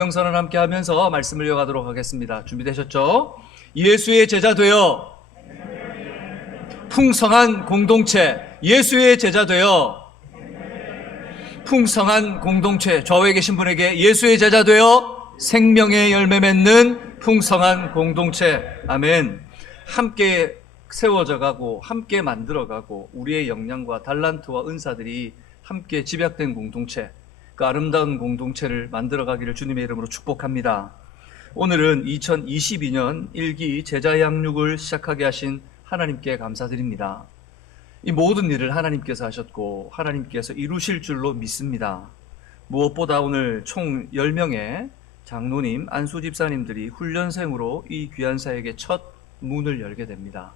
성경선언 함께 하면서 말씀을 이어가도록 하겠습니다. 준비되셨죠? 예수의 제자 되어 풍성한 공동체. 예수의 제자 되어 풍성한 공동체. 좌우에 계신 분에게 예수의 제자 되어 생명의 열매 맺는 풍성한 공동체. 아멘. 함께 세워져 가고 함께 만들어가고 우리의 역량과 달란트와 은사들이 함께 집약된 공동체, 그 아름다운 공동체를 만들어가기를 주님의 이름으로 축복합니다. 오늘은 2022년 1기 제자 양육을 시작하게 하신 하나님께 감사드립니다. 이 모든 일을 하나님께서 하셨고 하나님께서 이루실 줄로 믿습니다. 무엇보다 오늘 총 10명의 장로님, 안수 집사님들이 훈련생으로 이 귀한 사역의 첫 문을 열게 됩니다.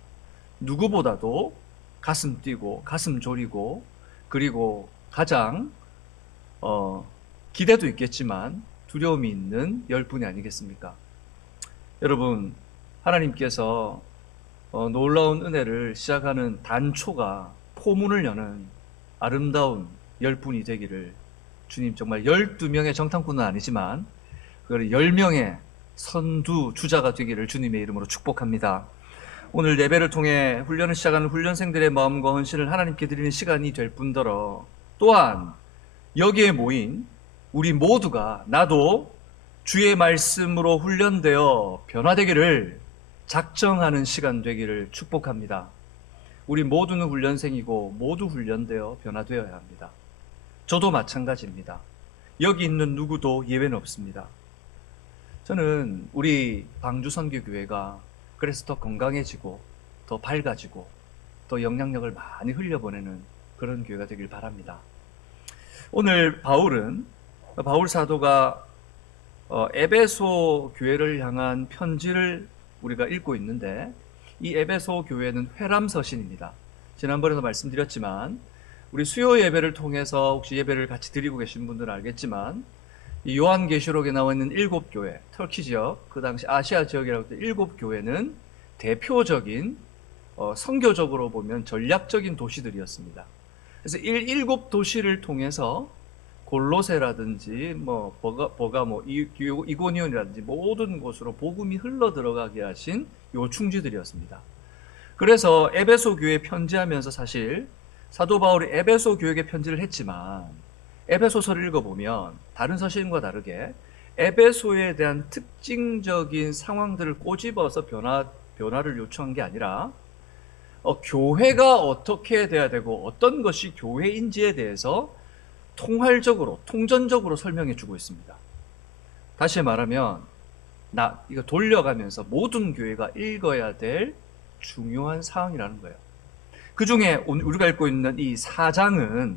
누구보다도 가슴 뛰고 가슴 졸이고 그리고 가장 기대도 있겠지만 두려움이 있는 10분이 아니겠습니까? 여러분, 하나님께서 놀라운 은혜를 시작하는 단초가 포문을 여는 아름다운 10분이 되기를 주님, 정말 12명의 정탐꾼은 아니지만 그걸 10명의 선두 주자가 되기를 주님의 이름으로 축복합니다. 오늘 예배를 통해 훈련을 시작하는 훈련생들의 마음과 헌신을 하나님께 드리는 시간이 될 뿐더러 또한 여기에 모인 우리 모두가 나도 주의 말씀으로 훈련되어 변화되기를 작정하는 시간 되기를 축복합니다. 우리 모두는 훈련생이고 모두 훈련되어 변화되어야 합니다. 저도 마찬가지입니다. 여기 있는 누구도 예외는 없습니다. 저는 우리 방주선교교회가 그래서 더 건강해지고 더 밝아지고 더 영향력을 많이 흘려보내는 그런 교회가 되길 바랍니다. 오늘 바울 사도가 에베소 교회를 향한 편지를 우리가 읽고 있는데 이 에베소 교회는 회람서신입니다. 지난번에도 말씀드렸지만 우리 수요 예배를 통해서 혹시 예배를 같이 드리고 계신 분들은 알겠지만 이 요한계시록에 나와 있는 7교회, 터키 지역, 그 당시 아시아 지역이라고 할 때 7교회는 대표적인 선교적으로 보면 전략적인 도시들이었습니다. 그래서 7도시를 통해서 골로새라든지 이고니온이라든지 모든 곳으로 복음이 흘러 들어가게 하신 요충지들이었습니다. 그래서 에베소 교회에 편지하면서 사실 사도 바울이 에베소 교회에 편지를 했지만 에베소서를 읽어보면 다른 서신과 다르게 에베소에 대한 특징적인 상황들을 꼬집어서 변화를 요청한 게 아니라 교회가 어떻게 돼야 되고 어떤 것이 교회인지에 대해서 통활적으로, 통전적으로 설명해 주고 있습니다. 다시 말하면 이거 돌려가면서 모든 교회가 읽어야 될 중요한 사항이라는 거예요. 그 중에 우리가 읽고 있는 이 4장은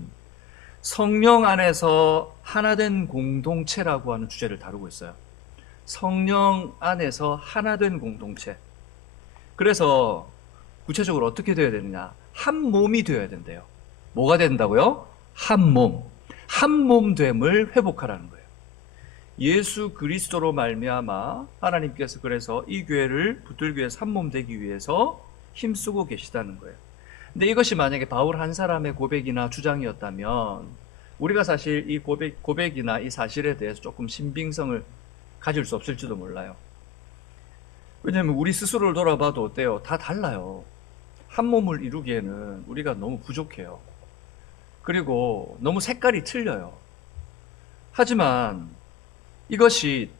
성령 안에서 하나된 공동체라고 하는 주제를 다루고 있어요. 성령 안에서 하나된 공동체. 그래서 구체적으로 어떻게 되어야 되느냐? 한 몸이 되어야 된대요. 뭐가 된다고요? 한 몸. 한 몸됨을 회복하라는 거예요. 예수 그리스도로 말미암아 하나님께서 그래서 이 교회를 붙들교회에서 한 몸 되기 위해서 힘쓰고 계시다는 거예요. 근데 이것이 만약에 바울 한 사람의 고백이나 주장이었다면 우리가 사실 이 고백이나 이 사실에 대해서 조금 신빙성을 가질 수 없을지도 몰라요. 왜냐하면 우리 스스로를 돌아봐도 어때요? 다 달라요. 한 몸을 이루기에는 우리가 너무 부족해요. 그리고 너무 색깔이 틀려요. 하지만 이것이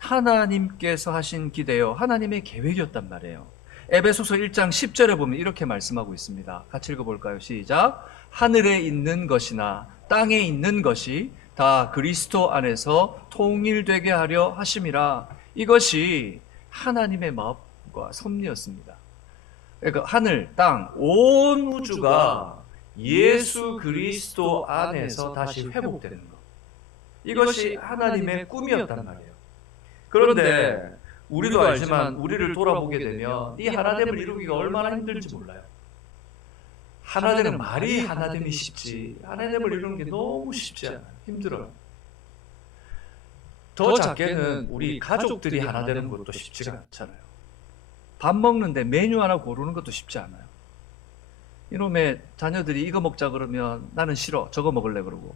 하나님께서 하신 기대요, 하나님의 계획이었단 말이에요. 에베소서 1장 10절에 보면 이렇게 말씀하고 있습니다. 같이 읽어볼까요? 시작. 하늘에 있는 것이나 땅에 있는 것이 다 그리스도 안에서 통일되게 하려 하심이라. 이것이 하나님의 마음과 섭리였습니다. 그러니까 하늘, 땅, 온 우주가 예수 그리스도 안에서 다시 회복되는 것. 이것이 하나님의 꿈이었단 말이에요. 그런데 우리도 알지만 우리를 돌아보게 되면 이 하나됨을 이루기가 얼마나 힘든지 몰라요. 하나되는 말이 하나됨이 쉽지 하나됨을 이루는 게 너무 쉽지 않아요. 힘들어요. 더 작게는 우리 가족들이 하나 되는 것도 쉽지가 않잖아요. 밥 먹는데 메뉴 하나 고르는 것도 쉽지 않아요. 이놈의 자녀들이 이거 먹자 그러면 나는 싫어, 저거 먹을래 그러고,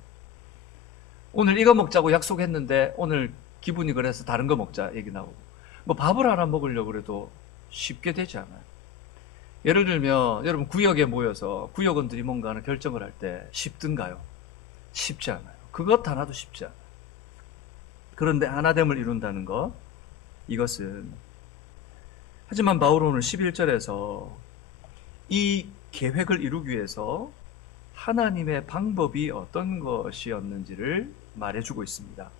오늘 이거 먹자고 약속했는데 오늘 기분이 그래서 다른 거 먹자 얘기 나오고, 뭐 밥을 하나 먹으려고 그래도 쉽게 되지 않아요. 예를 들면 여러분 구역에 모여서 구역원들이 뭔가 하는 결정을 할 때 쉽든가요? 쉽지 않아요. 그것 하나도 쉽지 않아요. 그런데 하나됨을 이룬다는 것, 이것은, 하지만 바울은 오늘 11절에서 이 계획을 이루기 위해서 하나님의 방법이 어떤 것이었는지를 말해주고 있습니다.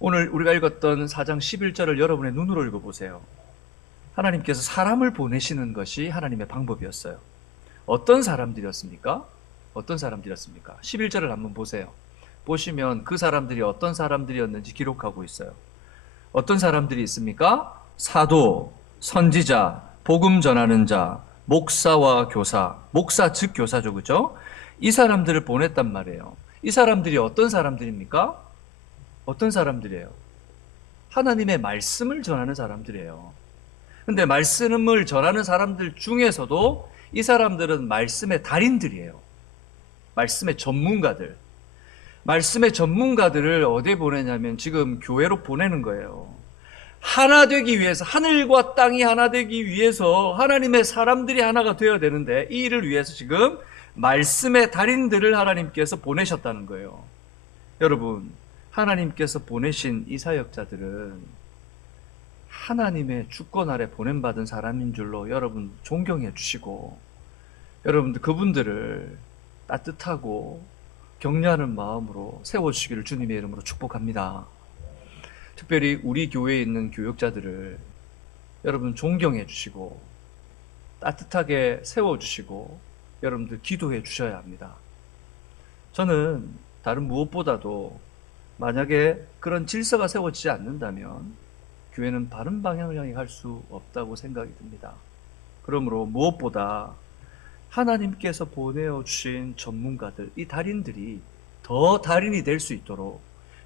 오늘 우리가 읽었던 4장 11절을 여러분의 눈으로 읽어보세요. 하나님께서 사람을 보내시는 것이 하나님의 방법이었어요. 어떤 사람들이었습니까? 어떤 사람들이었습니까? 11절을 한번 보세요. 보시면 그 사람들이 어떤 사람들이었는지 기록하고 있어요. 어떤 사람들이 있습니까? 사도, 선지자, 복음 전하는 자, 목사와 교사, 목사 즉 교사죠, 그죠? 이 사람들을 보냈단 말이에요. 이 사람들이 어떤 사람들입니까? 어떤 사람들이에요? 하나님의 말씀을 전하는 사람들이에요. 근데 말씀을 전하는 사람들 중에서도 이 사람들은 말씀의 달인들이에요. 말씀의 전문가들. 말씀의 전문가들을 어디에 보내냐면 지금 교회로 보내는 거예요. 하나 되기 위해서, 하늘과 땅이 하나 되기 위해서 하나님의 사람들이 하나가 되어야 되는데, 이 일을 위해서 지금 말씀의 달인들을 하나님께서 보내셨다는 거예요. 여러분, 하나님께서 보내신 이 사역자들은 하나님의 주권 아래 보냄받은 사람인 줄로 여러분 존경해 주시고, 여러분들 그분들을 따뜻하고 격려하는 마음으로 세워주시기를 주님의 이름으로 축복합니다. 특별히 우리 교회에 있는 교역자들을 여러분 존경해 주시고 따뜻하게 세워주시고 여러분들 기도해 주셔야 합니다. 저는 다른 무엇보다도 만약에 그런 질서가 세워지지 않는다면 교회는 바른 방향을 향해 갈 수 없다고 생각이 듭니다. 그러므로 무엇보다 하나님께서 보내주신 전문가들, 이 달인들이 더 달인이 될 수 있도록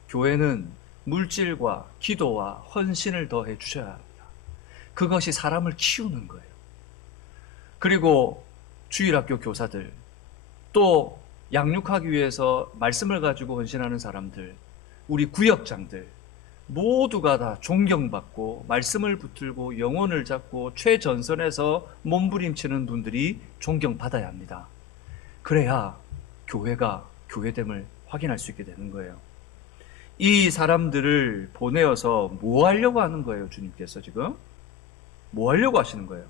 교회는 물질과 기도와 헌신을 더해 주셔야 합니다. 그것이 사람을 키우는 거예요. 그리고 주일학교 교사들, 또 양육하기 위해서 말씀을 가지고 헌신하는 사람들, 우리 구역장들 모두가 다 존경받고 말씀을 붙들고 영혼을 잡고 최전선에서 몸부림치는 분들이 존경받아야 합니다. 그래야 교회가 교회됨을 확인할 수 있게 되는 거예요. 이 사람들을 보내어서 뭐 하려고 하는 거예요? 주님께서 지금 뭐 하려고 하시는 거예요?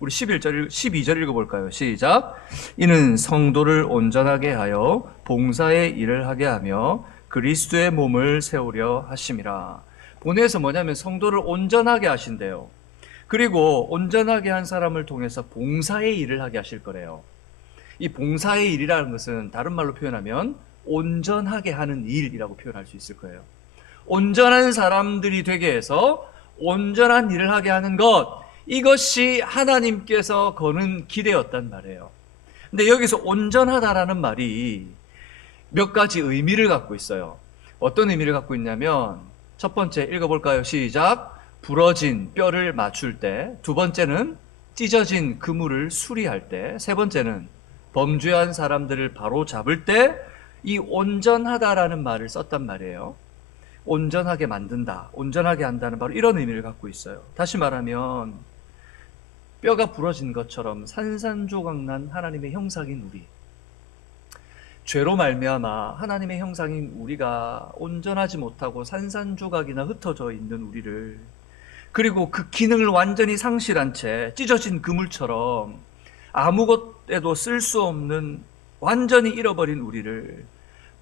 우리 12절 읽어볼까요? 시작. 이는 성도를 온전하게 하여 봉사의 일을 하게 하며 그리스도의 몸을 세우려 하심이라. 보내서 뭐냐면 성도를 온전하게 하신대요. 그리고 온전하게 한 사람을 통해서 봉사의 일을 하게 하실 거래요. 이 봉사의 일이라는 것은 다른 말로 표현하면 온전하게 하는 일이라고 표현할 수 있을 거예요. 온전한 사람들이 되게 해서 온전한 일을 하게 하는 것, 이것이 하나님께서 거는 기대였단 말이에요. 근데 여기서 온전하다라는 말이 몇 가지 의미를 갖고 있어요. 어떤 의미를 갖고 있냐면, 첫 번째 읽어볼까요? 시작. 부러진 뼈를 맞출 때, 두 번째는 찢어진 그물을 수리할 때, 세 번째는 범죄한 사람들을 바로 잡을 때 이 온전하다라는 말을 썼단 말이에요. 온전하게 만든다, 온전하게 한다는 바로 이런 의미를 갖고 있어요. 다시 말하면 뼈가 부러진 것처럼 산산조각난 하나님의 형상인 우리, 죄로 말미암아 하나님의 형상인 우리가 온전하지 못하고 산산조각이나 흩어져 있는 우리를, 그리고 그 기능을 완전히 상실한 채 찢어진 그물처럼 아무것에도 쓸 수 없는 완전히 잃어버린 우리를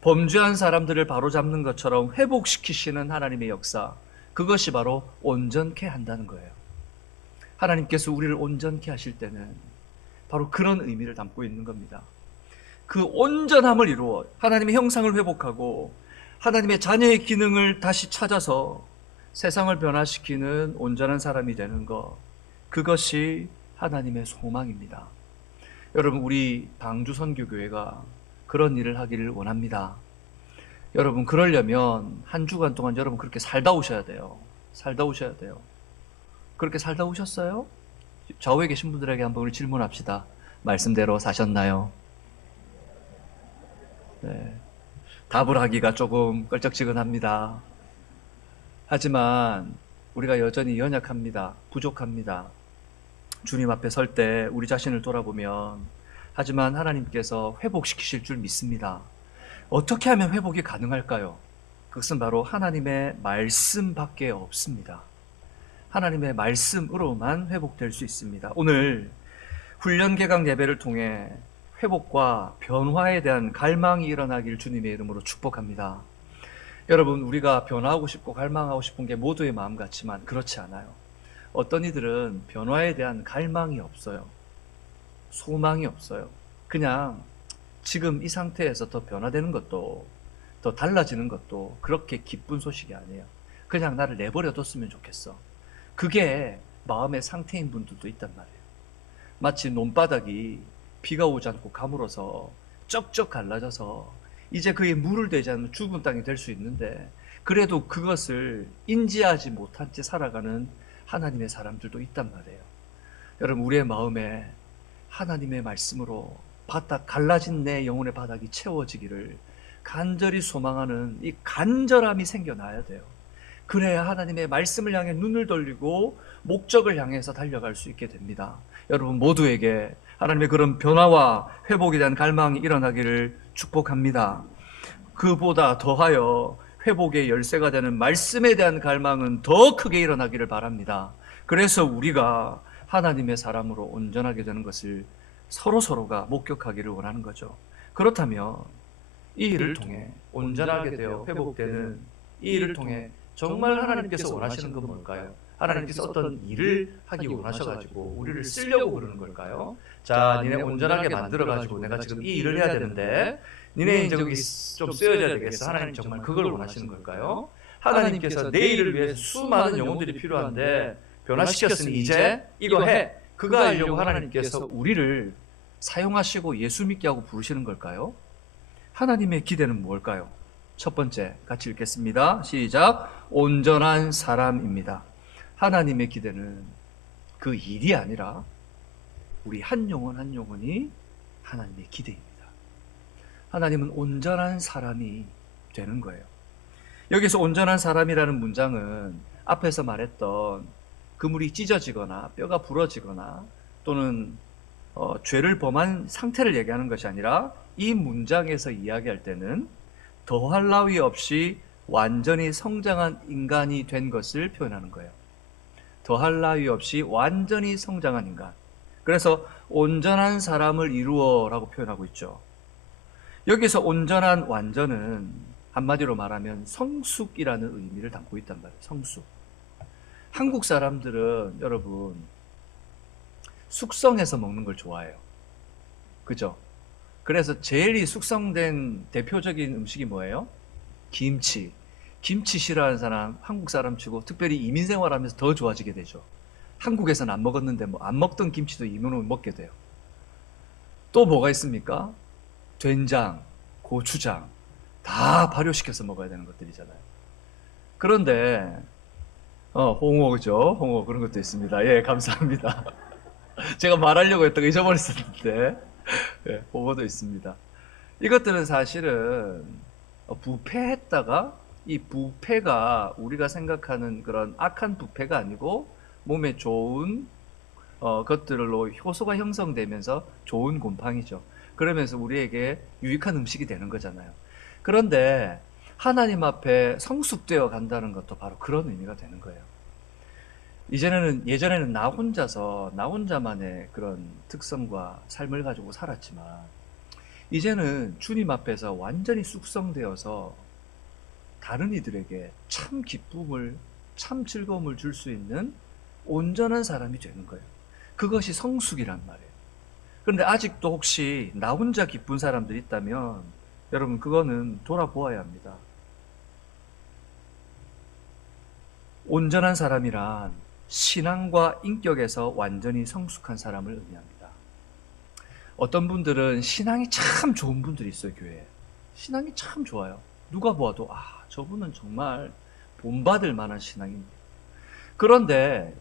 범죄한 사람들을 바로잡는 것처럼 회복시키시는 하나님의 역사, 그것이 바로 온전케 한다는 거예요. 하나님께서 우리를 온전케 하실 때는 바로 그런 의미를 담고 있는 겁니다. 그 온전함을 이루어 하나님의 형상을 회복하고 하나님의 자녀의 기능을 다시 찾아서 세상을 변화시키는 온전한 사람이 되는 것, 그것이 하나님의 소망입니다. 여러분, 우리 방주 선교교회가 그런 일을 하기를 원합니다. 여러분, 그러려면 한 주간 동안 여러분 그렇게 살다 오셔야 돼요. 살다 오셔야 돼요. 그렇게 살다 오셨어요? 좌우에 계신 분들에게 한번 우리 질문합시다. 말씀대로 사셨나요? 네. 답을 하기가 조금 껄쩍지근합니다. 하지만 우리가 여전히 연약합니다. 부족합니다. 주님 앞에 설 때 우리 자신을 돌아보면 하지만 하나님께서 회복시키실 줄 믿습니다. 어떻게 하면 회복이 가능할까요? 그것은 바로 하나님의 말씀밖에 없습니다. 하나님의 말씀으로만 회복될 수 있습니다. 오늘 훈련 개강 예배를 통해 회복과 변화에 대한 갈망이 일어나길 주님의 이름으로 축복합니다. 여러분, 우리가 변화하고 싶고 갈망하고 싶은 게 모두의 마음 같지만 그렇지 않아요. 어떤 이들은 변화에 대한 갈망이 없어요. 소망이 없어요. 그냥 지금 이 상태에서 더 변화되는 것도, 더 달라지는 것도 그렇게 기쁜 소식이 아니에요. 그냥 나를 내버려 뒀으면 좋겠어. 그게 마음의 상태인 분들도 있단 말이에요. 마치 논바닥이 비가 오지 않고 가물어서 쩍쩍 갈라져서 이제 그에 물을 대지 않으면 죽은 땅이 될 수 있는데, 그래도 그것을 인지하지 못한 채 살아가는 하나님의 사람들도 있단 말이에요. 여러분, 우리의 마음에 하나님의 말씀으로 바닥, 갈라진 내 영혼의 바닥이 채워지기를 간절히 소망하는 이 간절함이 생겨나야 돼요. 그래야 하나님의 말씀을 향해 눈을 돌리고 목적을 향해서 달려갈 수 있게 됩니다. 여러분 모두에게 하나님의 그런 변화와 회복에 대한 갈망이 일어나기를 축복합니다. 그보다 더하여 회복의 열쇠가 되는 말씀에 대한 갈망은 더 크게 일어나기를 바랍니다. 그래서 우리가 하나님의 사람으로 온전하게 되는 것을 서로가 목격하기를 원하는 거죠. 그렇다면 이 일을 통해 온전하게 되어 회복되는 이 일을 통해 정말 하나님께서 원하시는 건 뭘까요? 하나님께서 어떤 일을 하기 원하셔가지고 우리를 쓰려고 그러는 걸까요? 자, 니네 온전하게 만들어가지고 내가 지금 이 일을 해야 되는데 니네 이제 거기 좀 쓰여져야 되겠어. 하나님 정말 그걸 원하시는 걸까요? 하나님께서 내 일을 위해서 수많은 영혼들이 필요한데 변화시켰으니 이제 이거 해. 그거 하려고 하나님께서 우리를 사용하시고 예수 믿게 하고 부르시는 걸까요? 하나님의 기대는 뭘까요? 첫 번째, 같이 읽겠습니다. 시작. 온전한 사람입니다. 하나님의 기대는 그 일이 아니라 우리 한 영혼 한 영혼이 하나님의 기대입니다. 하나님은 온전한 사람이 되는 거예요. 여기서 온전한 사람이라는 문장은 앞에서 말했던 그물이 찢어지거나 뼈가 부러지거나 또는 죄를 범한 상태를 얘기하는 것이 아니라 이 문장에서 이야기할 때는 더할 나위 없이 완전히 성장한 인간이 된 것을 표현하는 거예요. 더할 나위 없이 완전히 성장한 인간. 그래서 온전한 사람을 이루어라고 표현하고 있죠. 여기서 온전한 완전은 한마디로 말하면 성숙이라는 의미를 담고 있단 말이에요. 성숙. 한국 사람들은 여러분 숙성해서 먹는 걸 좋아해요. 그죠? 그래서 제일 이 숙성된 대표적인 음식이 뭐예요? 김치. 김치 싫어하는 사람 한국 사람 치고 특별히 이민 생활하면서 더 좋아지게 되죠. 한국에서는 안 먹었는데 뭐 안 먹던 김치도 이민 오면 먹게 돼요. 또 뭐가 있습니까? 된장, 고추장 다 발효시켜서 먹어야 되는 것들이잖아요. 그런데 홍어죠. 홍어 그런 것도 있습니다. 예, 감사합니다. 제가 말하려고 했다가 잊어버렸었는데 예, 홍어도 있습니다. 이것들은 사실은 부패했다가 이 부패가 우리가 생각하는 그런 악한 부패가 아니고 몸에 좋은 것들로 효소가 형성되면서 좋은 곰팡이죠. 그러면서 우리에게 유익한 음식이 되는 거잖아요. 그런데 하나님 앞에 성숙되어 간다는 것도 바로 그런 의미가 되는 거예요. 예전에는 나 혼자만의 그런 특성과 삶을 가지고 살았지만 이제는 주님 앞에서 완전히 숙성되어서 다른 이들에게 참 기쁨을, 참 즐거움을 줄 수 있는 온전한 사람이 되는 거예요. 그것이 성숙이란 말이에요. 그런데 아직도 혹시 나 혼자 기쁜 사람들이 있다면 여러분 그거는 돌아보아야 합니다. 온전한 사람이란 신앙과 인격에서 완전히 성숙한 사람을 의미합니다. 어떤 분들은 신앙이 참 좋은 분들이 있어요. 교회에 신앙이 참 좋아요. 누가 보아도 저분은 정말 본받을 만한 신앙입니다. 그런데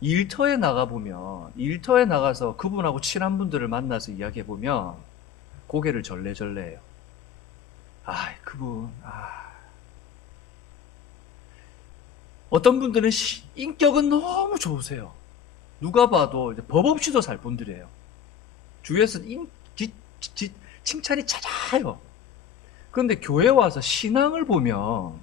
일터에 나가서 그분하고 친한 분들을 만나서 이야기해보면 고개를 절레절레해요. 그분 어떤 분들은 인격은 너무 좋으세요. 누가 봐도 이제 법 없이도 살 분들이에요. 주위에서 칭찬이 잦아요. 그런데 교회 와서 신앙을 보면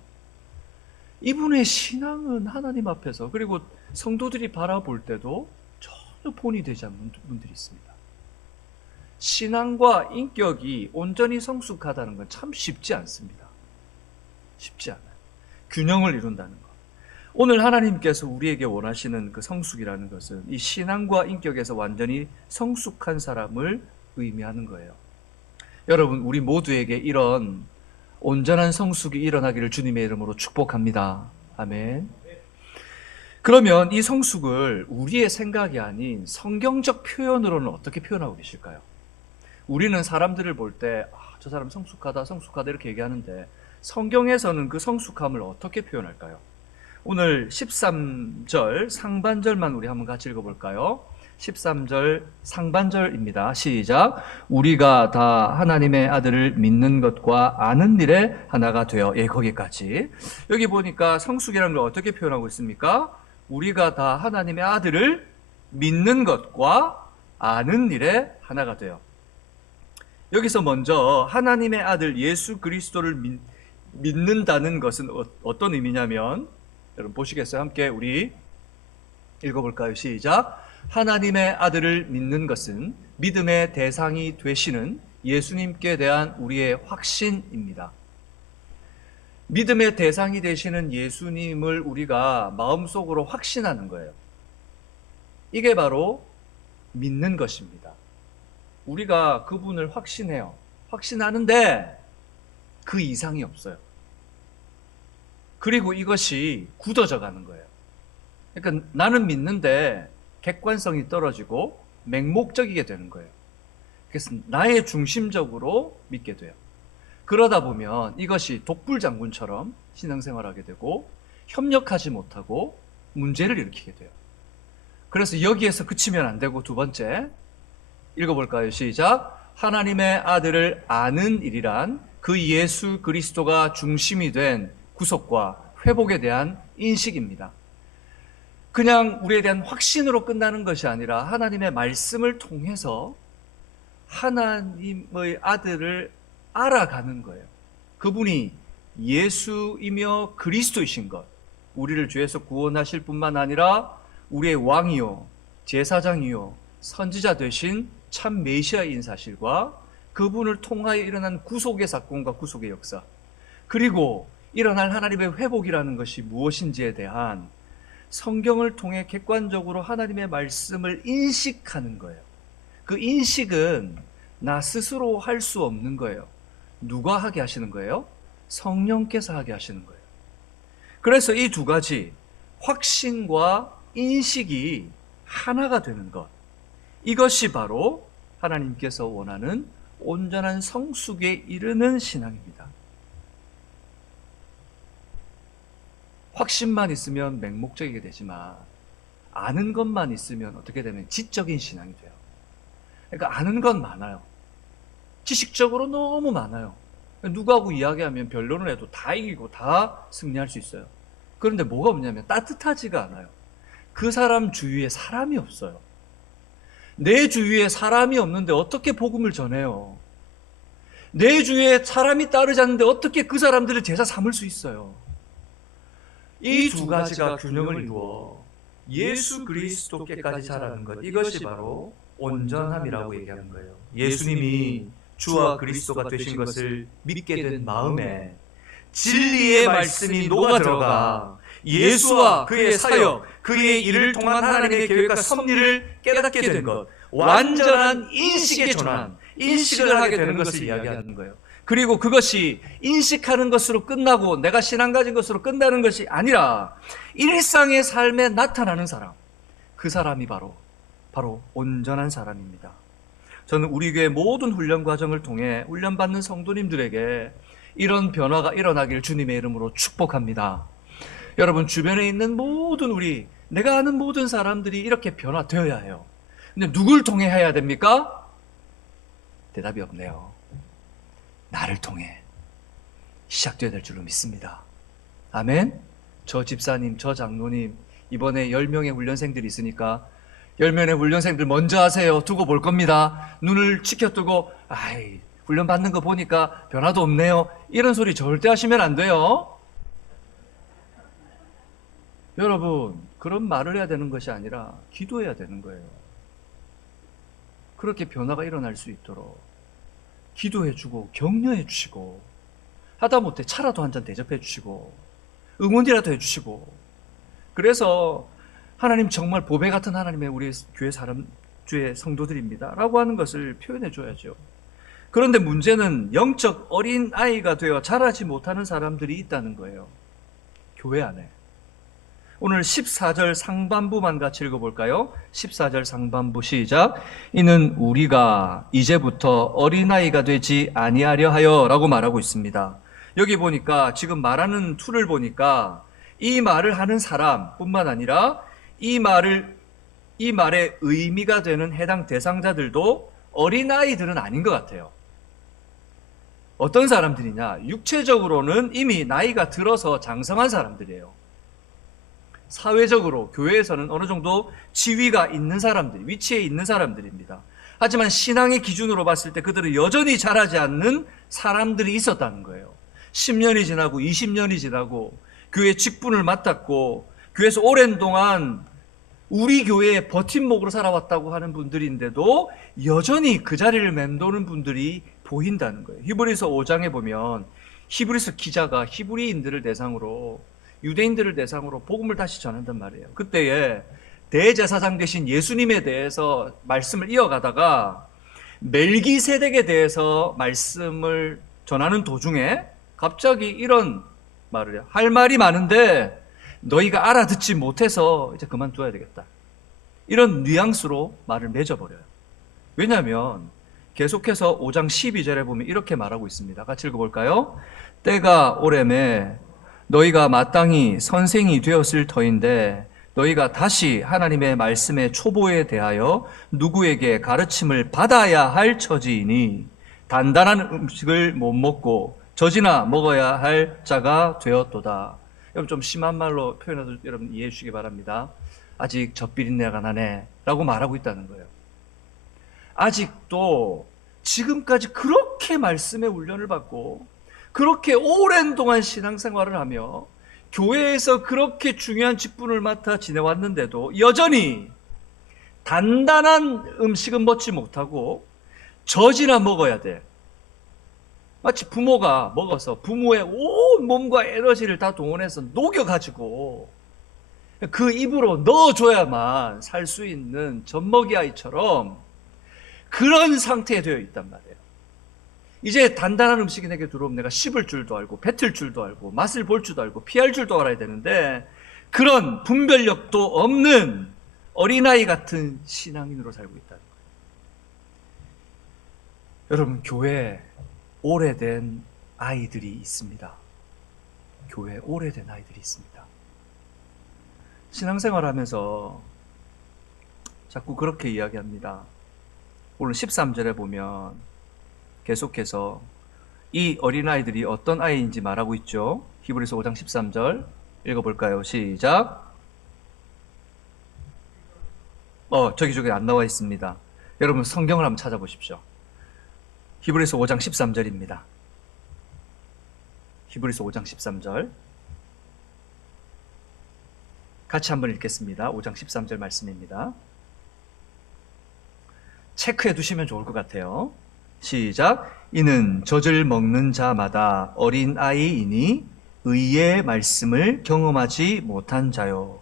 이분의 신앙은 하나님 앞에서, 그리고 성도들이 바라볼 때도 전혀 본이 되지 않는 분들이 있습니다. 신앙과 인격이 온전히 성숙하다는 건 참 쉽지 않습니다. 쉽지 않아요. 균형을 이룬다는 것. 오늘 하나님께서 우리에게 원하시는 그 성숙이라는 것은 이 신앙과 인격에서 완전히 성숙한 사람을 의미하는 거예요. 여러분, 우리 모두에게 이런 온전한 성숙이 일어나기를 주님의 이름으로 축복합니다. 아멘. 그러면 이 성숙을 우리의 생각이 아닌 성경적 표현으로는 어떻게 표현하고 계실까요? 우리는 사람들을 볼 때 저 사람 성숙하다, 성숙하다 이렇게 얘기하는데 성경에서는 그 성숙함을 어떻게 표현할까요? 오늘 13절 상반절만 우리 한번 같이 읽어볼까요? 13절 상반절입니다. 시작. 우리가 다 하나님의 아들을 믿는 것과 아는 일에 하나가 되어. 예, 거기까지. 여기 보니까 성숙이라는 걸 어떻게 표현하고 있습니까? 우리가 다 하나님의 아들을 믿는 것과 아는 일에 하나가 되어. 여기서 먼저 하나님의 아들 예수 그리스도를 믿는다는 것은 어떤 의미냐면, 여러분 보시겠어요? 함께 우리 읽어볼까요? 시작. 하나님의 아들을 믿는 것은 믿음의 대상이 되시는 예수님께 대한 우리의 확신입니다. 믿음의 대상이 되시는 예수님을 우리가 마음속으로 확신하는 거예요. 이게 바로 믿는 것입니다. 우리가 그분을 확신해요. 확신하는데 그 이상이 없어요. 그리고 이것이 굳어져 가는 거예요. 그러니까 나는 믿는데 객관성이 떨어지고 맹목적이게 되는 거예요. 그래서 나의 중심적으로 믿게 돼요. 그러다 보면 이것이 독불장군처럼 신앙생활하게 되고 협력하지 못하고 문제를 일으키게 돼요. 그래서 여기에서 그치면 안 되고 두 번째 읽어볼까요? 시작. 하나님의 아들을 아는 일이란 그 예수 그리스도가 중심이 된 구속과 회복에 대한 인식입니다. 그냥 우리에 대한 확신으로 끝나는 것이 아니라 하나님의 말씀을 통해서 하나님의 아들을 알아가는 거예요. 그분이 예수이며 그리스도이신 것, 우리를 죄에서 구원하실 뿐만 아니라 우리의 왕이요 제사장이요 선지자 되신 참 메시아인 사실과 그분을 통하여 일어난 구속의 사건과 구속의 역사, 그리고 일어날 하나님의 회복이라는 것이 무엇인지에 대한 성경을 통해 객관적으로 하나님의 말씀을 인식하는 거예요. 그 인식은 나 스스로 할 수 없는 거예요. 누가 하게 하시는 거예요? 성령께서 하게 하시는 거예요. 그래서 이 두 가지, 확신과 인식이 하나가 되는 것, 이것이 바로 하나님께서 원하는 온전한 성숙에 이르는 신앙입니다. 확신만 있으면 맹목적이게 되지만 아는 것만 있으면 어떻게 되면 지적인 신앙이 돼요. 그러니까 아는 건 많아요. 지식적으로 너무 많아요. 누구하고 이야기하면 변론을 해도 다 이기고 다 승리할 수 있어요. 그런데 뭐가 없냐면 따뜻하지가 않아요. 그 사람 주위에 사람이 없어요. 내 주위에 사람이 없는데 어떻게 복음을 전해요? 내 주위에 사람이 따르지 않는데 어떻게 그 사람들을 제자 삼을 수 있어요? 이 두 가지가 균형을 이루어 예수 그리스도께까지 자라는 것, 이것이 바로 온전함이라고 얘기하는 거예요. 예수님이 주와 그리스도가 되신 것을 믿게 된 마음에 진리의 말씀이 녹아 들어가 예수와 그의 사역, 그의 일을 통한 하나님의 계획과 섭리를 깨닫게 된 것, 완전한 인식의 전환, 인식을 하게 되는 것을 이야기하는 거예요. 그리고 그것이 인식하는 것으로 끝나고 내가 신앙 가진 것으로 끝나는 것이 아니라 일상의 삶에 나타나는 사람, 그 사람이 바로 온전한 사람입니다. 저는 우리 교회 모든 훈련 과정을 통해 훈련받는 성도님들에게 이런 변화가 일어나길 주님의 이름으로 축복합니다. 여러분 주변에 있는 모든 내가 아는 모든 사람들이 이렇게 변화되어야 해요. 근데 누굴 통해 해야 됩니까? 대답이 없네요. 나를 통해 시작되어야 될 줄로 믿습니다. 아멘. 저 집사님, 저 장로님, 이번에 10명의 훈련생들이 있으니까 10명의 훈련생들 먼저 하세요. 두고 볼 겁니다. 눈을 치켜뜨고 아이, 훈련 받는 거 보니까 변화도 없네요. 이런 소리 절대 하시면 안 돼요. 여러분, 그런 말을 해야 되는 것이 아니라 기도해야 되는 거예요. 그렇게 변화가 일어날 수 있도록 기도해 주고 격려해 주시고, 하다못해 차라도 한 잔 대접해 주시고 응원이라도 해 주시고. 그래서 하나님 정말 보배 같은 하나님의 우리 교회 사람, 주의 성도들입니다 라고 하는 것을 표현해 줘야죠. 그런데 문제는 영적 어린 아이가 되어 자라지 못하는 사람들이 있다는 거예요, 교회 안에. 오늘 14절 상반부만 같이 읽어볼까요? 14절 상반부 시작. 이는 우리가 이제부터 어린아이가 되지 아니하려 하여 라고 말하고 있습니다. 여기 보니까 지금 말하는 툴을 보니까 이 말을 하는 사람뿐만 아니라 이 말의 의미가 되는 해당 대상자들도 어린아이들은 아닌 것 같아요. 어떤 사람들이냐? 육체적으로는 이미 나이가 들어서 장성한 사람들이에요. 사회적으로 교회에서는 어느 정도 지위가 있는 사람들, 위치에 있는 사람들입니다. 하지만 신앙의 기준으로 봤을 때 그들은 여전히 자라지 않는 사람들이 있었다는 거예요. 10년이 지나고 20년이 지나고 교회 직분을 맡았고 교회에서 오랜 동안 우리 교회의 버팀목으로 살아왔다고 하는 분들인데도 여전히 그 자리를 맴도는 분들이 보인다는 거예요. 히브리서 5장에 보면 히브리서 기자가 히브리인들을 대상으로, 유대인들을 대상으로 복음을 다시 전한단 말이에요. 그때에 대제사장 되신 예수님에 대해서 말씀을 이어가다가 멜기세덱에 대해서 말씀을 전하는 도중에 갑자기 이런 말을 해요. 할 말이 많은데 너희가 알아듣지 못해서 이제 그만둬야 되겠다. 이런 뉘앙스로 말을 맺어버려요. 왜냐하면 계속해서 5장 12절에 보면 이렇게 말하고 있습니다. 같이 읽어볼까요? 때가 오래매 너희가 마땅히 선생이 되었을 터인데 너희가 다시 하나님의 말씀의 초보에 대하여 누구에게 가르침을 받아야 할 처지이니 단단한 음식을 못 먹고 젖이나 먹어야 할 자가 되었도다. 여러분, 좀 심한 말로 표현해서 여러분 이해해 주시기 바랍니다. 아직 젖비린내가 나네 라고 말하고 있다는 거예요. 아직도 지금까지 그렇게 말씀의 훈련을 받고 그렇게 오랜 동안 신앙생활을 하며 교회에서 그렇게 중요한 직분을 맡아 지내왔는데도 여전히 단단한 음식은 먹지 못하고 젖이나 먹어야 돼. 마치 부모가 먹어서 부모의 온 몸과 에너지를 다 동원해서 녹여가지고 그 입으로 넣어줘야만 살 수 있는 젖먹이 아이처럼 그런 상태에 되어 있단 말이에요. 이제 단단한 음식이 내게 들어오면 내가 씹을 줄도 알고 뱉을 줄도 알고 맛을 볼 줄도 알고 피할 줄도 알아야 되는데 그런 분별력도 없는 어린아이 같은 신앙인으로 살고 있다는 거예요. 여러분, 교회에 오래된 아이들이 있습니다. 교회에 오래된 아이들이 있습니다. 신앙생활하면서 자꾸 그렇게 이야기합니다. 오늘 13절에 보면 계속해서 이 어린아이들이 어떤 아이인지 말하고 있죠. 히브리서 5장 13절 읽어볼까요? 시작. 저기 안 나와 있습니다. 여러분 성경을 한번 찾아보십시오. 히브리서 5장 13절입니다. 히브리서 5장 13절 같이 한번 읽겠습니다. 5장 13절 말씀입니다. 체크해 두시면 좋을 것 같아요. 시작. 이는 젖을 먹는 자마다 어린아이이니 의의 말씀을 경험하지 못한 자요.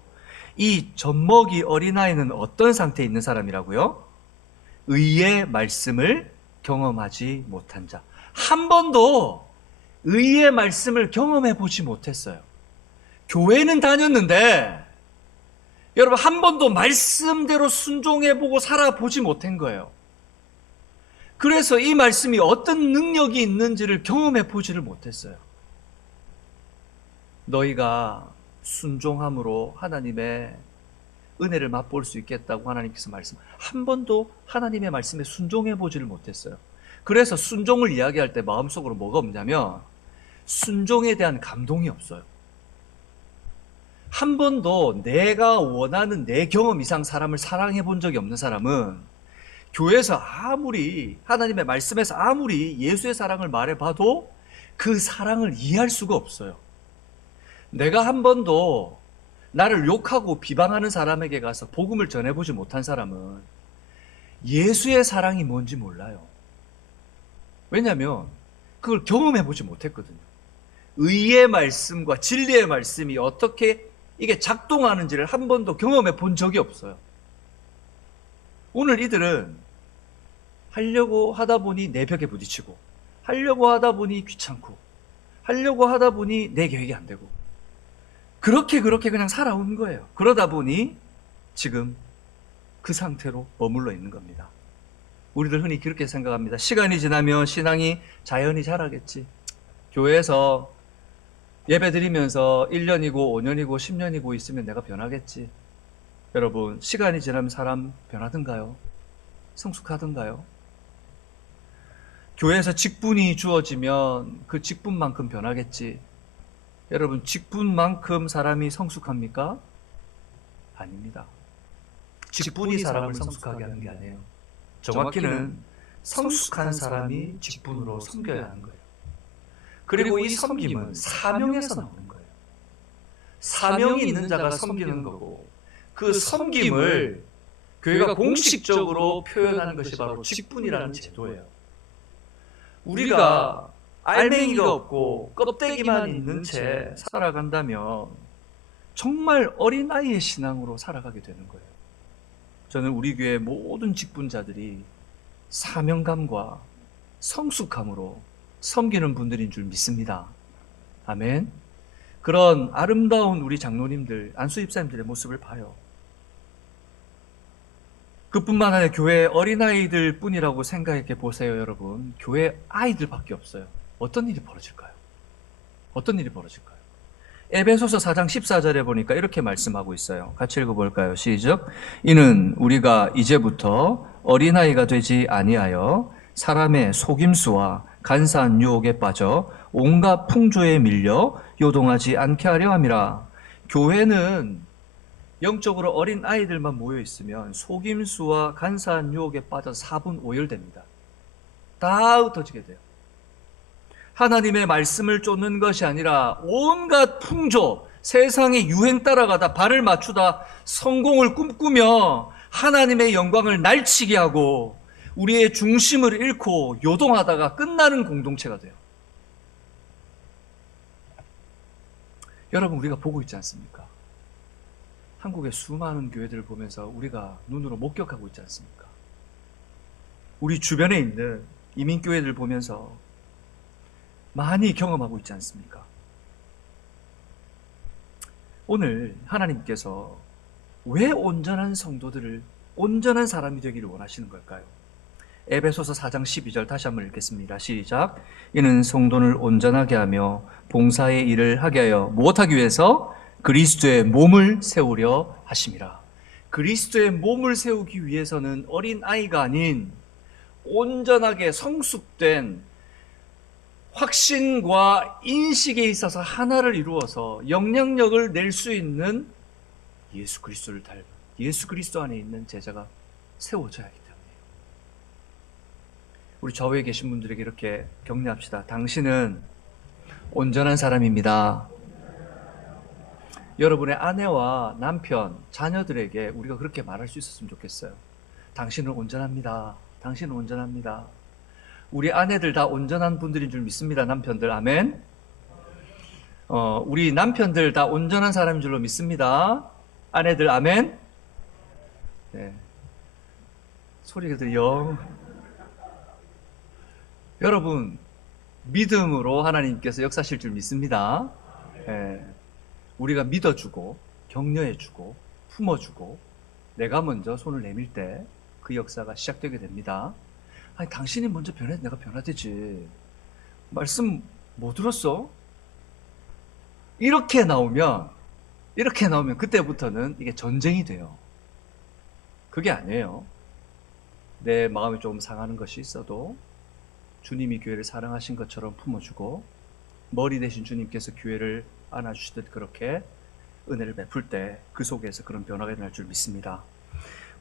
이 젖먹이 어린아이는 어떤 상태에 있는 사람이라고요? 의의 말씀을 경험하지 못한 자. 한 번도 의의 말씀을 경험해 보지 못했어요. 교회는 다녔는데 여러분 한 번도 말씀대로 순종해 보고 살아보지 못한 거예요. 그래서 이 말씀이 어떤 능력이 있는지를 경험해 보지를 못했어요. 너희가 순종함으로 하나님의 은혜를 맛볼 수 있겠다고 하나님께서 말씀, 한 번도 하나님의 말씀에 순종해 보지를 못했어요. 그래서 순종을 이야기할 때 마음속으로 뭐가 없냐면 순종에 대한 감동이 없어요. 한 번도 내가 원하는 내 경험 이상 사람을 사랑해 본 적이 없는 사람은 교회에서 아무리 하나님의 말씀에서 아무리 예수의 사랑을 말해봐도 그 사랑을 이해할 수가 없어요. 내가 한 번도 나를 욕하고 비방하는 사람에게 가서 복음을 전해보지 못한 사람은 예수의 사랑이 뭔지 몰라요. 왜냐하면 그걸 경험해보지 못했거든요. 의의 말씀과 진리의 말씀이 어떻게 이게 작동하는지를 한 번도 경험해 본 적이 없어요. 오늘 이들은 하려고 하다 보니 내 벽에 부딪히고, 하려고 하다 보니 귀찮고, 하려고 하다 보니 내 계획이 안 되고, 그렇게 그냥 살아온 거예요. 그러다 보니 지금 그 상태로 머물러 있는 겁니다. 우리들 흔히 그렇게 생각합니다. 시간이 지나면 신앙이 자연히 자라겠지. 교회에서 예배 드리면서 1년이고 5년이고 10년이고 있으면 내가 변하겠지. 여러분, 시간이 지나면 사람 변하던가요? 성숙하던가요? 교회에서 직분이 주어지면 그 직분만큼 변하겠지. 여러분, 직분만큼 사람이 성숙합니까? 아닙니다. 직분이 사람을 성숙하게 하는 게 아니에요. 정확히는 성숙한 사람이 직분으로 섬겨야 하는 거예요. 그리고 이 섬김은 사명에서 나오는 거예요. 사명이 있는 자가 섬기는 거고, 그 섬김을 교회가 공식적으로 표현하는 것이 바로 직분이라는 제도예요. 우리가 알맹이가 없고 껍데기만 있는 채 살아간다면 정말 어린아이의 신앙으로 살아가게 되는 거예요. 저는 우리 교회 모든 직분자들이 사명감과 성숙함으로 섬기는 분들인 줄 믿습니다. 아멘. 그런 아름다운 우리 장로님들, 안수 집사님들의 모습을 봐요. 그뿐만 아니라 교회 어린아이들 뿐이라고 생각해 보세요, 여러분. 교회 아이들밖에 없어요. 어떤 일이 벌어질까요? 어떤 일이 벌어질까요? 에베소서 4장 14절에 보니까 이렇게 말씀하고 있어요. 같이 읽어볼까요? 시작. 이는 우리가 이제부터 어린아이가 되지 아니하여 사람의 속임수와 간사한 유혹에 빠져 온갖 풍조에 밀려 요동하지 않게 하려 함이라. 교회는 영적으로 어린 아이들만 모여 있으면 속임수와 간사한 유혹에 빠져 사분오열됩니다. 다 흩어지게 돼요. 하나님의 말씀을 쫓는 것이 아니라 온갖 풍조, 세상의 유행 따라가다 발을 맞추다 성공을 꿈꾸며 하나님의 영광을 날치게 하고 우리의 중심을 잃고 요동하다가 끝나는 공동체가 돼요. 여러분, 우리가 보고 있지 않습니까? 한국의 수많은 교회들을 보면서 우리가 눈으로 목격하고 있지 않습니까? 우리 주변에 있는 이민교회들 보면서 많이 경험하고 있지 않습니까? 오늘 하나님께서 왜 온전한 성도들을, 온전한 사람이 되기를 원하시는 걸까요? 에베소서 4장 12절 다시 한번 읽겠습니다. 시작. 이는 성도를 온전하게 하며 봉사의 일을 하게 하여 무엇하기 위해서? 그리스도의 몸을 세우려 하심이라. 그리스도의 몸을 세우기 위해서는 어린아이가 아닌 온전하게 성숙된 확신과 인식에 있어서 하나를 이루어서 영향력을 낼 수 있는 예수 그리스도를 닮은, 예수 그리스도 안에 있는 제자가 세워져야 하기 때문이에요. 우리 좌우에 계신 분들에게 이렇게 격려합시다. 당신은 온전한 사람입니다. 여러분의 아내와 남편, 자녀들에게 우리가 그렇게 말할 수 있었으면 좋겠어요. 당신은 온전합니다. 당신은 온전합니다. 우리 아내들 다 온전한 분들인 줄 믿습니다. 남편들, 아멘. 우리 남편들 다 온전한 사람인 줄로 믿습니다. 아내들, 아멘. 네. 소리가 들려. 여러분, 믿음으로 하나님께서 역사하실 줄 믿습니다. 네. 우리가 믿어주고 격려해주고 품어주고 내가 먼저 손을 내밀 때 그 역사가 시작되게 됩니다. 아니, 당신이 먼저 변해 내가 변화되지. 말씀 못 들었어? 이렇게 나오면 그때부터는 이게 전쟁이 돼요. 그게 아니에요. 내 마음이 조금 상하는 것이 있어도 주님이 교회를 사랑하신 것처럼 품어주고 머리 대신 주님께서 교회를 안아주시듯 그렇게 은혜를 베풀 때 그 속에서 그런 변화가 일어날 줄 믿습니다.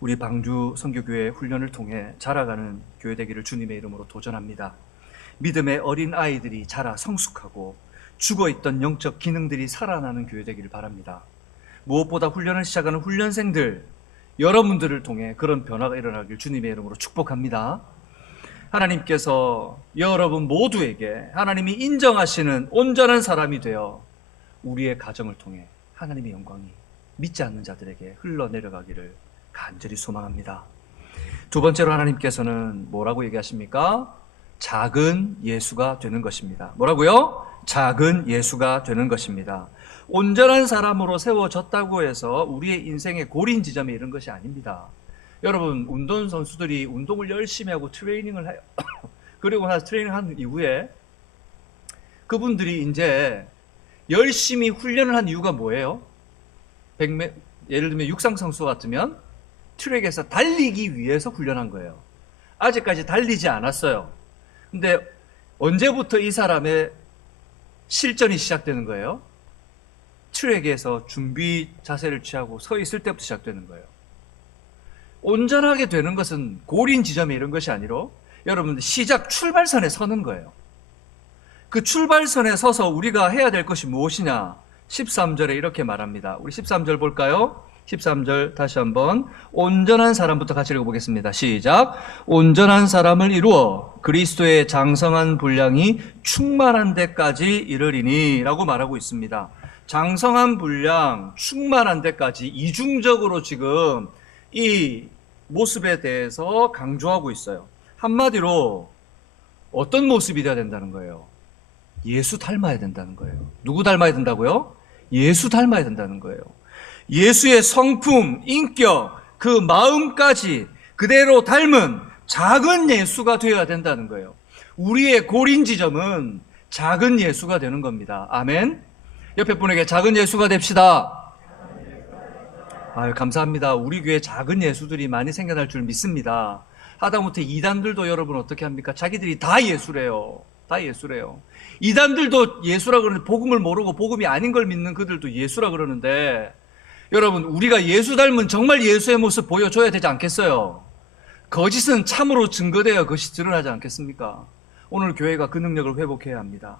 우리 방주 선교교회 훈련을 통해 자라가는 교회 되기를 주님의 이름으로 도전합니다. 믿음의 어린 아이들이 자라 성숙하고 죽어있던 영적 기능들이 살아나는 교회 되기를 바랍니다. 무엇보다 훈련을 시작하는 훈련생들, 여러분들을 통해 그런 변화가 일어나길 주님의 이름으로 축복합니다. 하나님께서 여러분 모두에게 하나님이 인정하시는 온전한 사람이 되어 우리의 가정을 통해 하나님의 영광이 믿지 않는 자들에게 흘러내려가기를 간절히 소망합니다. 두 번째로 하나님께서는 뭐라고 얘기하십니까? 작은 예수가 되는 것입니다. 뭐라고요? 작은 예수가 되는 것입니다. 온전한 사람으로 세워졌다고 해서 우리의 인생의 고린 지점에 이른 것이 아닙니다. 여러분, 운동선수들이 운동을 열심히 하고 트레이닝을 해요. 그리고 나서 트레이닝한 이후에 그분들이 이제 열심히 훈련을 한 이유가 뭐예요? 예를 들면 육상선수 같으면 트랙에서 달리기 위해서 훈련한 거예요. 아직까지 달리지 않았어요. 근데 언제부터 이 사람의 실전이 시작되는 거예요? 트랙에서 준비 자세를 취하고 서 있을 때부터 시작되는 거예요. 온전하게 되는 것은 고린 지점에 이런 것이 아니라 여러분들 시작 출발선에 서는 거예요. 그 출발선에 서서 우리가 해야 될 것이 무엇이냐? 13절에 이렇게 말합니다. 우리 13절 볼까요? 13절 다시 한번 온전한 사람부터 같이 읽어보겠습니다. 시작. 온전한 사람을 이루어 그리스도의 장성한 분량이 충만한 데까지 이르리니 라고 말하고 있습니다. 장성한 분량, 충만한 데까지 이중적으로 지금 이 모습에 대해서 강조하고 있어요. 한마디로 어떤 모습이 되어야 된다는 거예요? 예수 닮아야 된다는 거예요. 누구 닮아야 된다고요? 예수 닮아야 된다는 거예요. 예수의 성품, 인격, 그 마음까지 그대로 닮은 작은 예수가 되어야 된다는 거예요. 우리의 고린 지점은 작은 예수가 되는 겁니다. 아멘. 옆에 분에게 작은 예수가 됩시다. 아유, 감사합니다. 우리 교회 작은 예수들이 많이 생겨날 줄 믿습니다. 하다못해 이단들도 여러분 어떻게 합니까? 자기들이 다 예수래요. 다 예수래요. 이단들도 예수라 그러는데 복음을 모르고 복음이 아닌 걸 믿는 그들도 예수라 그러는데 여러분, 우리가 예수 닮은 정말 예수의 모습 보여줘야 되지 않겠어요? 거짓은 참으로 증거되어 그것이 드러나지 않겠습니까? 오늘 교회가 그 능력을 회복해야 합니다.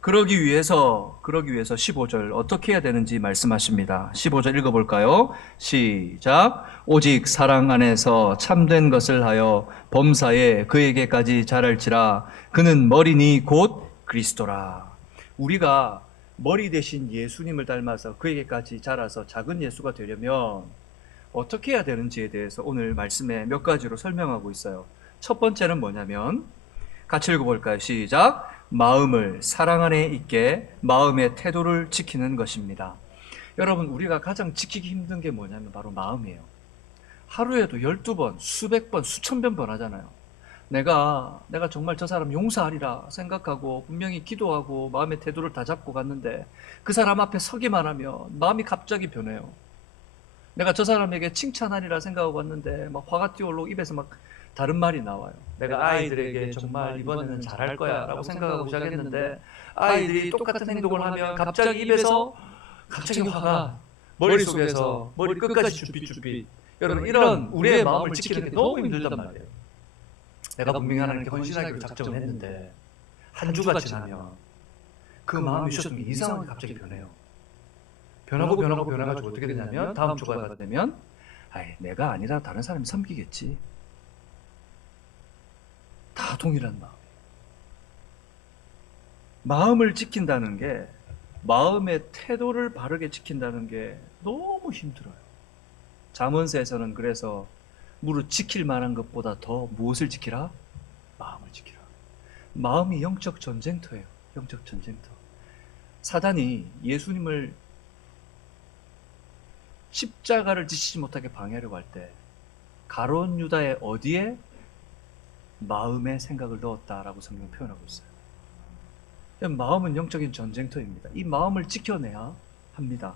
그러기 위해서 15절 어떻게 해야 되는지 말씀하십니다. 15절 읽어볼까요? 시작. 오직 사랑 안에서 참된 것을 하여 범사에 그에게까지 자랄지라. 그는 머리니 곧 그리스도라. 우리가 머리 대신 예수님을 닮아서 그에게까지 자라서 작은 예수가 되려면 어떻게 해야 되는지에 대해서 오늘 말씀에 몇 가지로 설명하고 있어요. 첫 번째는 뭐냐면 같이 읽어볼까요? 시작. 마음을 사랑 안에 있게 마음의 태도를 지키는 것입니다. 여러분, 우리가 가장 지키기 힘든 게 뭐냐면 바로 마음이에요. 하루에도 12번, 수백 번, 수천 번 변하잖아요. 내가 정말 저 사람 용서하리라 생각하고 분명히 기도하고 마음의 태도를 다 잡고 갔는데 그 사람 앞에 서기만 하면 마음이 갑자기 변해요. 내가 저 사람에게 칭찬하리라 생각하고 왔는데 막 화가 뛰어올라오고 입에서 막 다른 말이 나와요. 내가 아이들에게 정말 이번에는 잘할 거야 라고 생각하고 시작했는데 아이들이 똑같은 행동을 하면 갑자기 입에서 갑자기 화가 머릿속에서 머리 끝까지 쭈삣쭈삣. 여러분, 이런 우리의 마음을 지키는 게 너무 힘들단 말이에요. 내가 분명히 하나님께 헌신하기로 작정을 했는데 한 주가 지나면 그 마음이 좀 이상하게 갑자기 변해요. 변화가지고 어떻게 되냐면 다음 주가 되면 내가 아니라 다른 사람이 섬기겠지. 다 동일한 마음이에요. 마음을 지킨다는 게, 마음의 태도를 바르게 지킨다는 게 너무 힘들어요. 잠언서에서는 그래서 무릇 지킬 만한 것보다 더 무엇을 지키라? 마음을 지키라. 마음이 영적 전쟁터예요. 영적 전쟁터. 사단이 예수님을 십자가를 지시지 못하게 방해하려고 할 때 가룟 유다의 어디에? 마음의 생각을 넣었다라고 성경 표현하고 있어요. 마음은 영적인 전쟁터입니다. 이 마음을 지켜내야 합니다.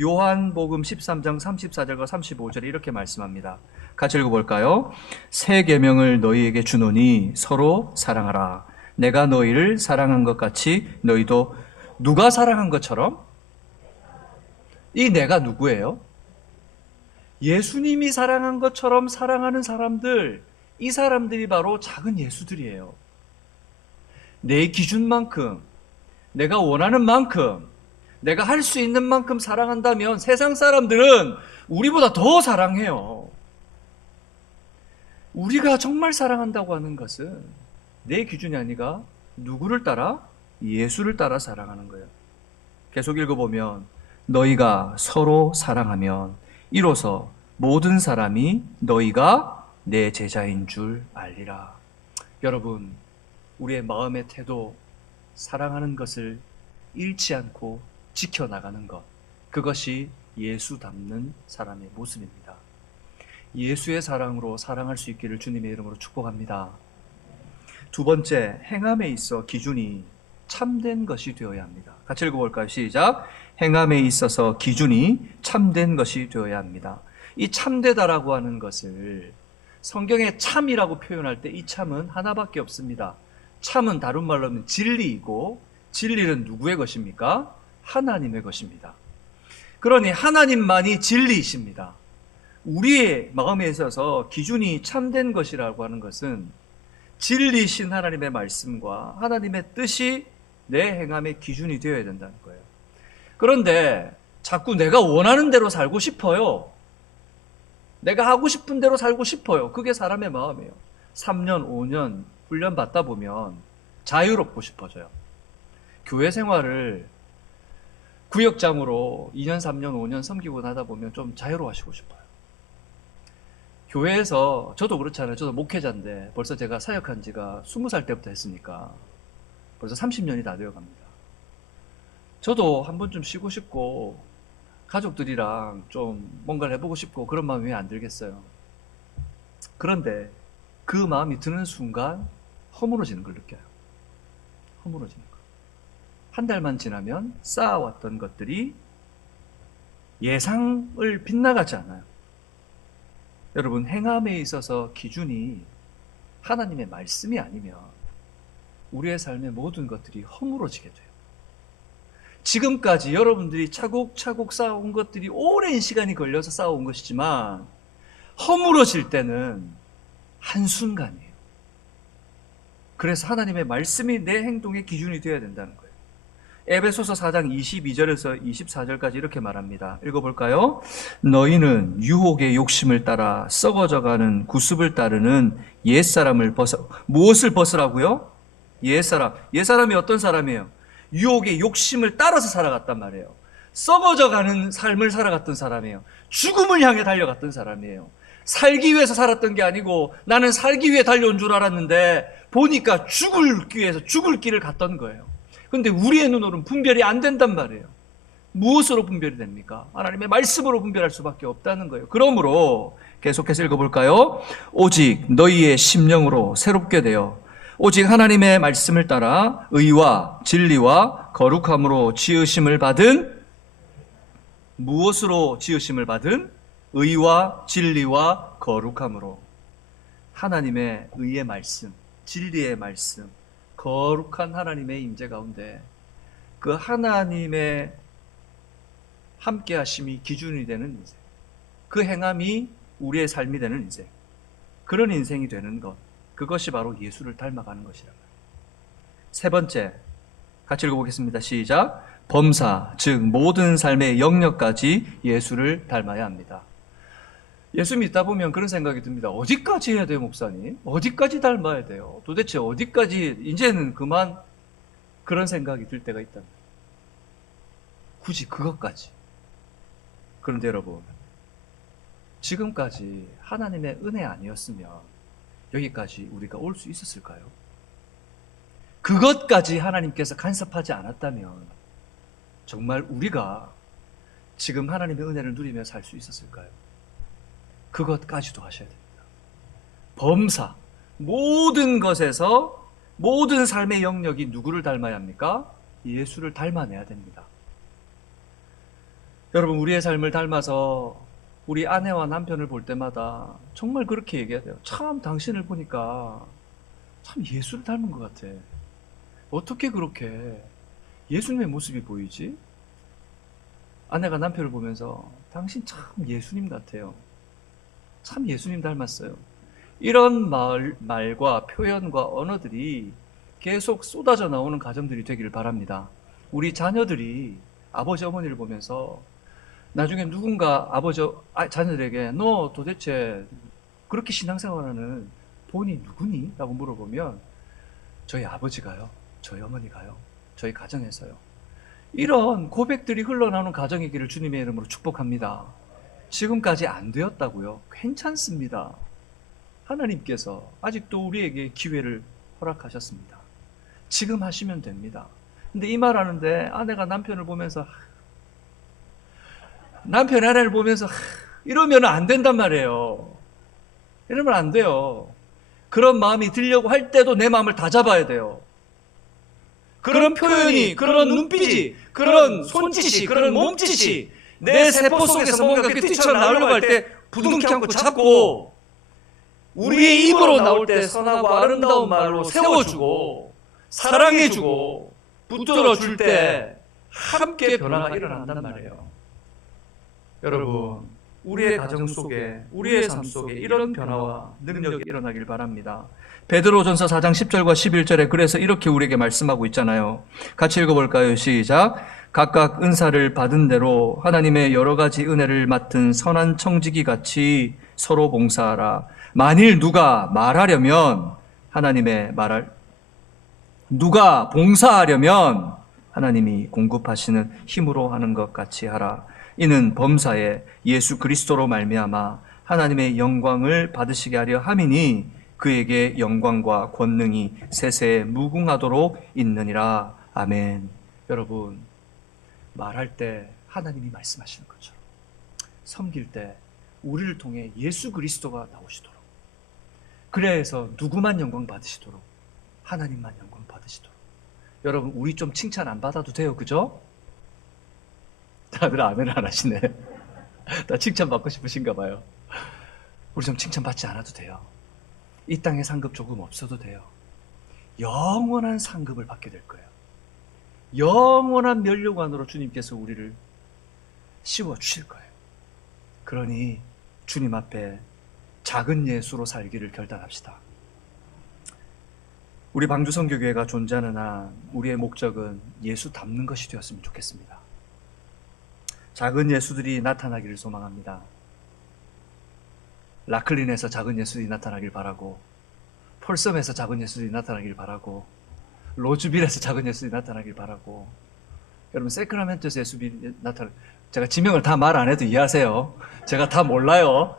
요한복음 13장 34절과 35절에 이렇게 말씀합니다. 같이 읽어볼까요? 새 계명을 너희에게 주노니 서로 사랑하라. 내가 너희를 사랑한 것 같이 너희도 누가 사랑한 것처럼? 이 내가 누구예요? 예수님이 사랑한 것처럼 사랑하는 사람들, 이 사람들이 바로 작은 예수들이에요. 내 기준만큼, 내가 원하는 만큼, 내가 할 수 있는 만큼 사랑한다면 세상 사람들은 우리보다 더 사랑해요. 우리가 정말 사랑한다고 하는 것은 내 기준이 아니라 누구를 따라? 예수를 따라 사랑하는 거예요. 계속 읽어보면 너희가 서로 사랑하면 이로써 모든 사람이 너희가 내 제자인 줄 알리라. 여러분, 우리의 마음의 태도, 사랑하는 것을 잃지 않고 지켜나가는 것, 그것이 예수 닮는 사람의 모습입니다. 예수의 사랑으로 사랑할 수 있기를 주님의 이름으로 축복합니다. 두 번째, 행함에 있어 기준이 참된 것이 되어야 합니다. 같이 읽어볼까요? 시작. 행함에 있어서 기준이 참된 것이 되어야 합니다. 이 참되다라고 하는 것을 성경에 참이라고 표현할 때 이 참은 하나밖에 없습니다. 참은 다른 말로 하면 진리이고, 진리는 누구의 것입니까? 하나님의 것입니다. 그러니 하나님만이 진리이십니다. 우리의 마음에 있어서 기준이 참된 것이라고 하는 것은 진리신 하나님의 말씀과 하나님의 뜻이 내 행함의 기준이 되어야 된다는 거예요. 그런데 자꾸 내가 원하는 대로 살고 싶어요. 내가 하고 싶은 대로 살고 싶어요. 그게 사람의 마음이에요. 3년, 5년 훈련 받다 보면 자유롭고 싶어져요. 교회 생활을 구역장으로 2년, 3년, 5년 섬기고 나다 보면 좀 자유로워하시고 싶어요. 교회에서, 저도 그렇잖아요. 저도 목회자인데 벌써 제가 사역한 지가 20살 때부터 했으니까 벌써 30년이 다 되어 갑니다. 저도 한 번쯤 쉬고 싶고 가족들이랑 좀 뭔가를 해보고 싶고 그런 마음이 왜 안 들겠어요? 그런데 그 마음이 드는 순간 허물어지는 걸 느껴요. 허물어지는 거. 한 달만 지나면 쌓아왔던 것들이 예상을 빗나가지 않아요. 여러분, 행함에 있어서 기준이 하나님의 말씀이 아니면 우리의 삶의 모든 것들이 허물어지게 돼요. 지금까지 여러분들이 차곡차곡 쌓아온 것들이 오랜 시간이 걸려서 쌓아온 것이지만 허물어질 때는 한순간이에요. 그래서 하나님의 말씀이 내 행동의 기준이 되어야 된다는 거예요. 에베소서 4장 22절에서 24절까지 이렇게 말합니다. 읽어볼까요? 너희는 유혹의 욕심을 따라 썩어져가는 구습을 따르는 옛사람을 벗어. 무엇을 벗으라고요? 옛사람. 옛사람이 어떤 사람이에요? 유혹의 욕심을 따라서 살아갔단 말이에요. 썩어져가는 삶을 살아갔던 사람이에요. 죽음을 향해 달려갔던 사람이에요. 살기 위해서 살았던 게 아니고 나는 살기 위해 달려온 줄 알았는데 보니까 죽을 위해서 죽을 길을 갔던 거예요. 그런데 우리의 눈으로는 분별이 안 된단 말이에요. 무엇으로 분별이 됩니까? 하나님의 말씀으로 분별할 수밖에 없다는 거예요. 그러므로 계속해서 읽어볼까요? 오직 너희의 심령으로 새롭게 되어 오직 하나님의 말씀을 따라 의와 진리와 거룩함으로 지으심을 받은, 무엇으로 지으심을 받은? 의와 진리와 거룩함으로. 하나님의 의의 말씀, 진리의 말씀, 거룩한 하나님의 임재 가운데 그 하나님의 함께 하심이 기준이 되는 인생, 그 행함이 우리의 삶이 되는 인생, 그런 인생이 되는 것, 그것이 바로 예수를 닮아가는 것이란 말이에요. 세 번째, 같이 읽어보겠습니다. 시작. 범사, 즉 모든 삶의 영역까지 예수를 닮아야 합니다. 예수 믿다 보면 그런 생각이 듭니다. 어디까지 해야 돼요, 목사님? 어디까지 닮아야 돼요? 도대체 어디까지, 이제는 그만, 그런 생각이 들 때가 있다. 굳이 그것까지. 그런데 여러분, 지금까지 하나님의 은혜 아니었으면 여기까지 우리가 올 수 있었을까요? 그것까지 하나님께서 간섭하지 않았다면 정말 우리가 지금 하나님의 은혜를 누리며 살 수 있었을까요? 그것까지도 하셔야 됩니다. 범사, 모든 것에서 모든 삶의 영역이 누구를 닮아야 합니까? 예수를 닮아내야 됩니다. 여러분, 우리의 삶을 닮아서 우리 아내와 남편을 볼 때마다 정말 그렇게 얘기해야 돼요. 참 당신을 보니까 참 예수를 닮은 것 같아. 어떻게 그렇게 예수님의 모습이 보이지? 아내가 남편을 보면서 당신 참 예수님 같아요. 참 예수님 닮았어요. 이런 말과 표현과 언어들이 계속 쏟아져 나오는 가정들이 되기를 바랍니다. 우리 자녀들이 아버지 어머니를 보면서 나중에 누군가 자녀들에게 너 도대체 그렇게 신앙생활하는 본이 누구니? 라고 물어보면 저희 아버지가요, 저희 어머니가요, 저희 가정에서요. 이런 고백들이 흘러나오는 가정이기를 주님의 이름으로 축복합니다. 지금까지 안 되었다고요? 괜찮습니다. 하나님께서 아직도 우리에게 기회를 허락하셨습니다. 지금 하시면 됩니다. 근데 이 말 하는데 아내가 남편을 보면서 남편이 아내를 보면서 이러면 안 된단 말이에요. 이러면 안 돼요. 그런 마음이 들려고 할 때도 내 마음을 다 잡아야 돼요. 그런 표현이, 그런 눈빛이, 그런 손짓이, 그런 몸짓이 내 세포 속에서 뭔가 뛰쳐나오려고 할 때 부둥켜 안고 잡고 우리의 입으로 나올 때 선하고 아름다운 말로 세워주고 사랑해주고 붙들어줄 때 함께 변화가 일어난단 말이에요. 여러분, 우리의 가정 속에, 우리의 삶 속에 이런 변화와 능력이 일어나길 바랍니다. 베드로전서 4장 10절과 11절에 그래서 이렇게 우리에게 말씀하고 있잖아요. 같이 읽어볼까요? 시작. 각각 은사를 받은 대로 하나님의 여러 가지 은혜를 맡은 선한 청지기 같이 서로 봉사하라. 만일 누가 봉사하려면 하나님이 공급하시는 힘으로 하는 것 같이 하라. 이는 범사에 예수 그리스도로 말미암아 하나님의 영광을 받으시게 하려 함이니 그에게 영광과 권능이 세세에 무궁하도록 있느니라. 아멘. 여러분, 말할 때 하나님이 말씀하시는 것처럼, 섬길 때 우리를 통해 예수 그리스도가 나오시도록, 그래야 해서 누구만 영광 받으시도록, 하나님만 영광 받으시도록. 여러분, 우리 좀 칭찬 안 받아도 돼요, 그죠? 다들 아멘을 안 하시네. 다 칭찬 받고 싶으신가 봐요. 우리 좀 칭찬 받지 않아도 돼요. 이 땅에 상급 조금 없어도 돼요. 영원한 상급을 받게 될 거예요. 영원한 면류관으로 주님께서 우리를 씌워주실 거예요. 그러니 주님 앞에 작은 예수로 살기를 결단합시다. 우리 방주선교교회가 존재하는 한 우리의 목적은 예수 닮는 것이 되었으면 좋겠습니다. 작은 예수들이 나타나기를 소망합니다. 라클린에서 작은 예수들이 나타나길 바라고, 폴섬에서 작은 예수들이 나타나길 바라고, 로즈빌에서 작은 예수들이 나타나길 바라고, 여러분 세크라멘토에서 예수들이 제가 지명을 다 말 안 해도 이해하세요. 제가 다 몰라요.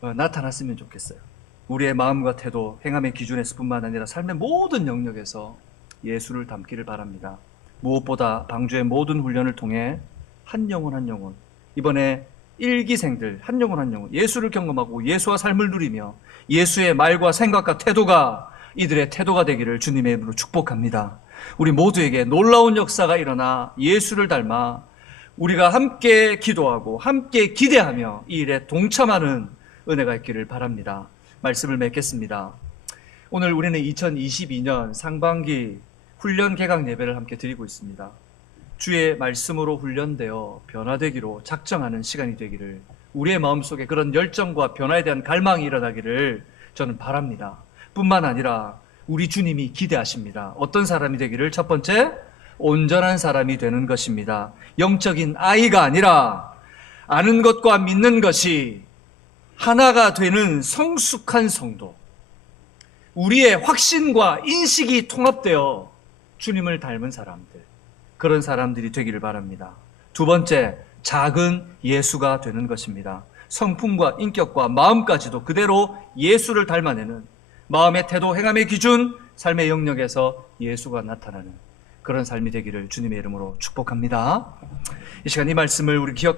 나타났으면 좋겠어요. 우리의 마음과 태도, 행함의 기준에서 뿐만 아니라 삶의 모든 영역에서 예수를 닮기를 바랍니다. 무엇보다 방주의 모든 훈련을 통해 한 영혼 한 영혼, 이번에 일기생들 한 영혼 한 영혼 예수를 경험하고 예수와 삶을 누리며 예수의 말과 생각과 태도가 이들의 태도가 되기를 주님의 이름으로 축복합니다. 우리 모두에게 놀라운 역사가 일어나 예수를 닮아 우리가 함께 기도하고 함께 기대하며 이 일에 동참하는 은혜가 있기를 바랍니다. 말씀을 맺겠습니다. 오늘 우리는 2022년 상반기 훈련 개강 예배를 함께 드리고 있습니다. 주의 말씀으로 훈련되어 변화되기로 작정하는 시간이 되기를, 우리의 마음속에 그런 열정과 변화에 대한 갈망이 일어나기를 저는 바랍니다. 뿐만 아니라 우리 주님이 기대하십니다. 어떤 사람이 되기를? 첫 번째, 온전한 사람이 되는 것입니다. 영적인 아이가 아니라 아는 것과 믿는 것이 하나가 되는 성숙한 성도, 우리의 확신과 인식이 통합되어 주님을 닮은 사람들, 그런 사람들이 되기를 바랍니다. 두 번째, 작은 예수가 되는 것입니다. 성품과 인격과 마음까지도 그대로 예수를 닮아내는, 마음의 태도, 행함의 기준, 삶의 영역에서 예수가 나타나는 그런 삶이 되기를 주님의 이름으로 축복합니다. 이 시간 이 말씀을 우리 기억